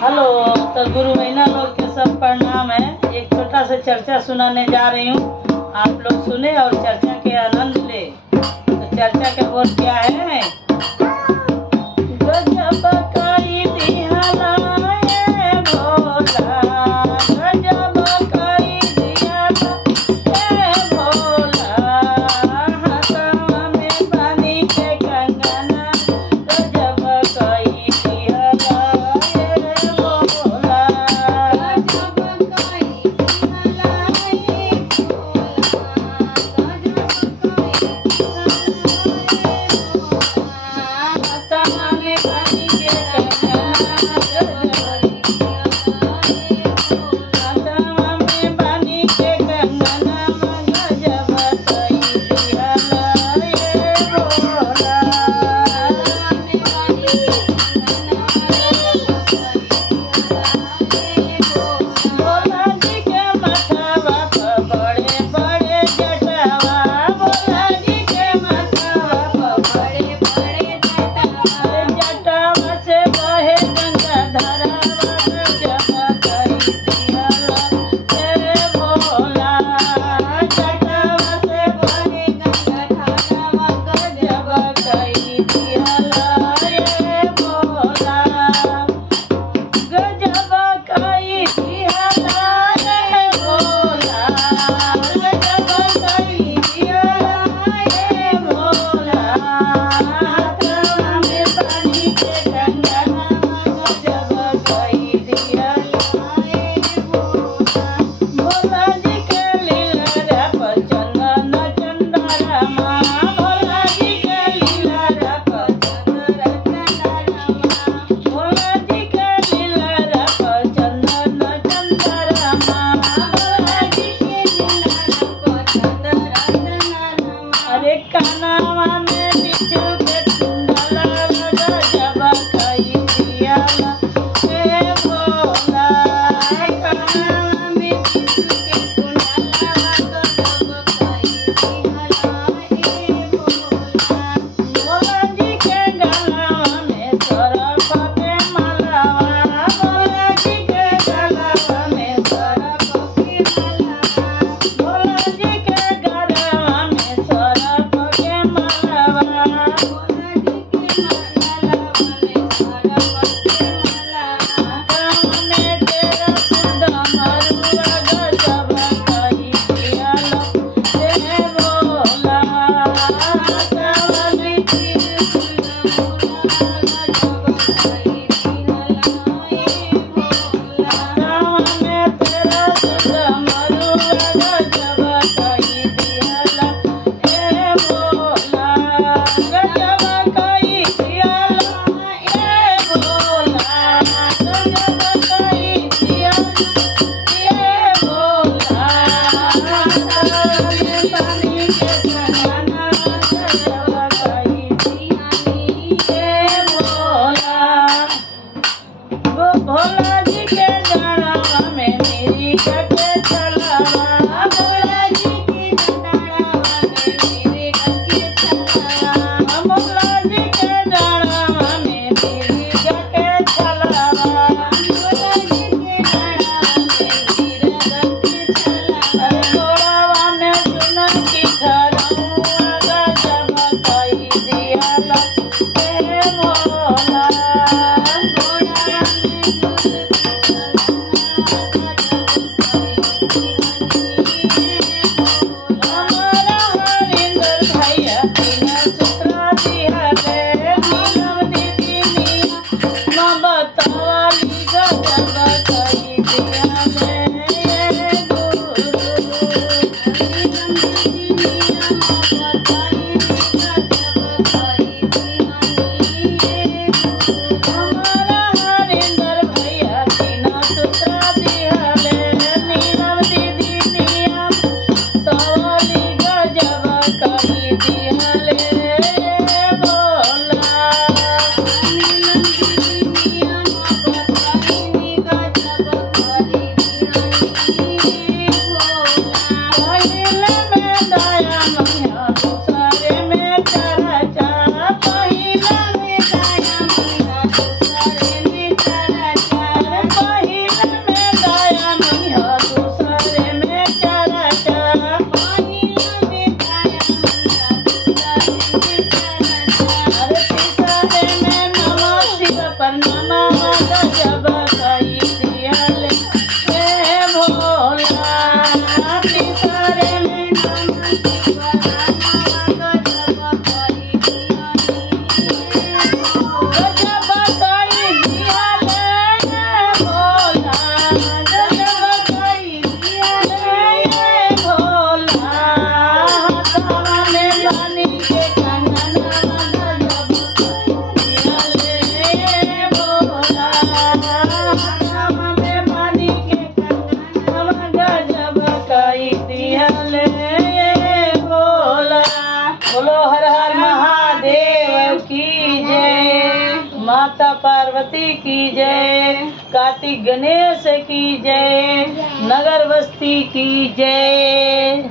Hello. तो गुरु महीना लोग के सब प्रणाम है। एक छोटा सा चर्चा सुनाने जा रही हूँ, आप लोग सुने और चर्चा के आनंद ले। तो चर्चा का बोल क्या है? गजब कई दिहला ये भोला, गजब कई दिहला ये भोला, हाथवा में पानी के कंगना, गजब कई दिहला ये भोला, गजब कई दिहला ये भोला, गजब सपना गजब कई दिहले हे भोला तीसरे में गजब कई दिहले भोला गजब कई दिहले भोला हाथवा में पानी के कंगन गजब कई दिहले भोला हाथवा में पानी के कंगन गजब कई दिहले भोला। बोलो हर हर महादेव की जय, माता पार्वती की जय, कार्तिक गणेश की जय, नगर बस्ती की जय।